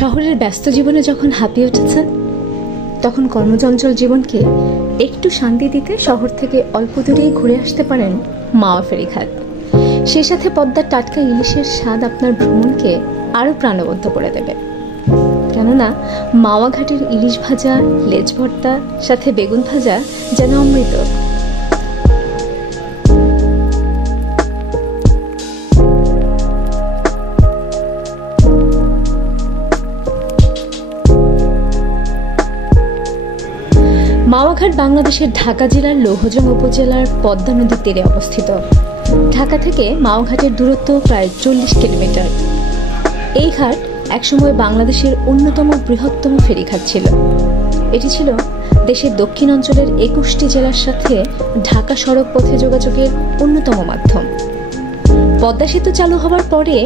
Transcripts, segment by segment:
শহরের ব্যস্ত জীবনে যখন হাঁপিয়ে উঠেছেন, তখন কর্মচঞ্চল জীবনকে একটু শান্তি দিতে শহর থেকে অল্প দূরেই ঘুরে আসতে পারেন মাওয়া ফেরিঘাট। সেই সাথে পদ্মার টাটকা ইলিশের স্বাদ আপনার ভ্রমণকে আরও প্রাণবন্ত করে দেবে। কেননা মাওয়া ঘাটের ইলিশ ভাজা, লেজ ভর্তা, সাথে বেগুন ভাজা যেন অমৃত। মাওয়াঘাট বাংলাদেশের ঢাকা জেলার লৌহজং উপজেলার পদ্মা নদীর তীরে অবস্থিত। ঢাকা থেকে মাওয়াঘাটের দূরত্ব প্রায় 40 কিলোমিটার। এই ঘাট একসময় বাংলাদেশের অন্যতম বৃহত্তম ফেরিঘাট ছিল। এটি ছিল দেশের দক্ষিণ অঞ্চলের 21টি জেলার সাথে ঢাকা সড়ক পথে যোগাযোগের অন্যতম মাধ্যম। পদ্মা সেতু চালু হওয়ার পরে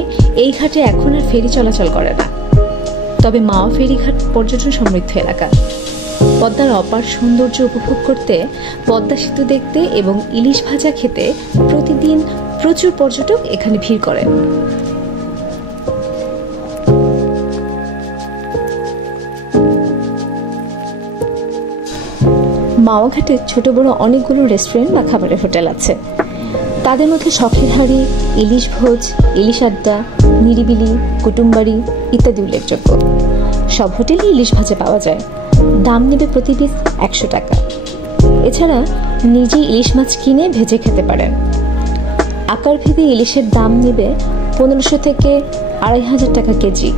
এই ঘাটে এখন আর ফেরি চলাচল করে না। তবে মাওয়া ফেরিঘাট পর্যটন সমৃদ্ধ এলাকা। পদ্মার অপার সৌন্দর্য উপভোগ করতে, পদ্মা সেতু দেখতে এবং ইলিশ ভাজা খেতে প্রতিদিন প্রচুর পর্যটক এখানে ভিড় করেন। মাওয়াঘাটে ছোট বড় অনেকগুলো রেস্টুরেন্ট বা খাবারের হোটেল আছে। তাদের মধ্যে শখের হাড়ি, ইলিশ ভোজ, ইলিশ আড্ডা, নিরিবিলি, কুটুমবাড়ি ইত্যাদি উল্লেখযোগ্য। সব হোটেলে ইলিশ ভাজা পাওয়া যায়। দাম নেবে প্রতি পিস 100 টাকা। এছাড়া নিজেই ইলিশ মাছ কিনে ভেজে খেতে পারেন। আকার ভেদে ইলিশের দাম নেবে 1500 থেকে 2500 টাকা কেজি।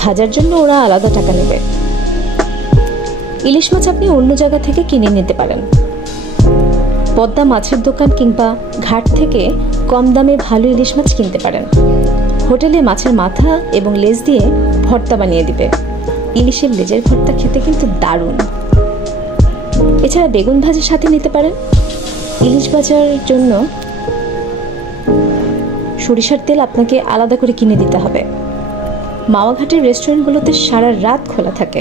ভাজার জন্য ওরা আলাদা টাকা নেবে। ইলিশ মাছ আপনি অন্য জায়গা থেকে কিনে নিতে পারেন। পদ্মা মাছের দোকান কিংবা ঘাট থেকে কম দামে ভালো ইলিশ মাছ কিনতে পারেন। হোটেলে মাছের মাথা এবং লেজ দিয়ে ভর্তা বানিয়ে দিবে। ইলিশের লেজের ভর্তা খেতে কিন্তু দারুণ। এছাড়া বেগুন ভাজার সাথে নিতে পারেন। ইলিশ ভাজার জন্য সরিষার তেল আপনাকে আলাদা করে কিনে দিতে হবে। মাওয়াঘাটের রেস্টুরেন্টগুলোতে সারা রাত খোলা থাকে।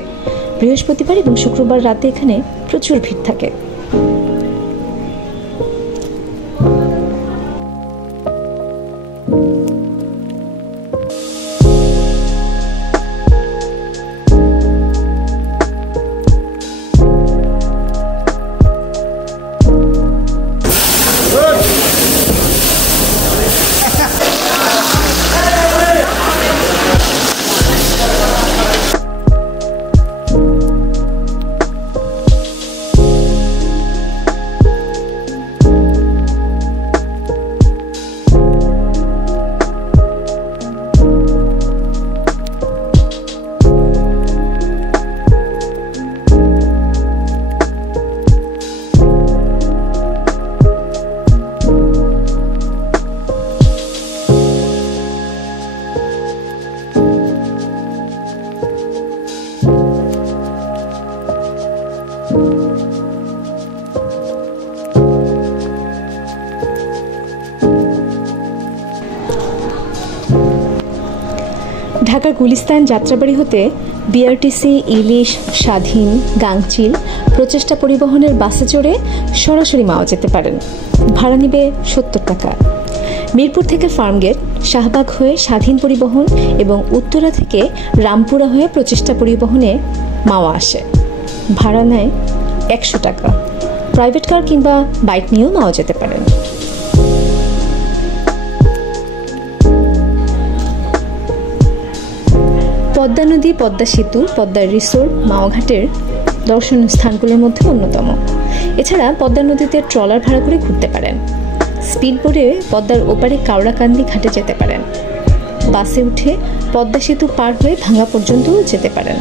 বৃহস্পতিবার এবং শুক্রবার রাতে এখানে প্রচুর ভিড় থাকে। ঢাকার গুলিস্তান যাত্রাবাড়ি হতে বিআরটিসি, ইলিশ, স্বাধীন, গাংচিল, প্রচেষ্টা পরিবহনের বাসে চড়ে সরাসরি মাওয়া যেতে পারেন। ভাড়া নেবে 70 টাকা। মিরপুর থেকে ফার্মগেট, শাহবাগ হয়ে স্বাধীন পরিবহন এবং উত্তরা থেকে রামপুরা হয়ে প্রচেষ্টা পরিবহনে মাওয়া আসে। ভাড়া নেয় 100 টাকা। প্রাইভেট কার কিংবা বাইক নিয়েও মাওয়া যেতে পারেন। পদ্মা নদী, পদ্মা সেতু, পদ্মার রিসোর্ট মাওয়াঘাটের দর্শনীয় স্থানগুলোর মধ্যে অন্যতম। এছাড়া পদ্মা নদীতে ট্রলার ভাড়া করে ঘুরতে পারেন। স্পিড বোটে পদ্মার ওপারে কাওড়াকান্দি ঘাটে যেতে পারেন। বাসে উঠে পদ্মা সেতু পার হয়ে ভাঙ্গা পর্যন্তও যেতে পারেন।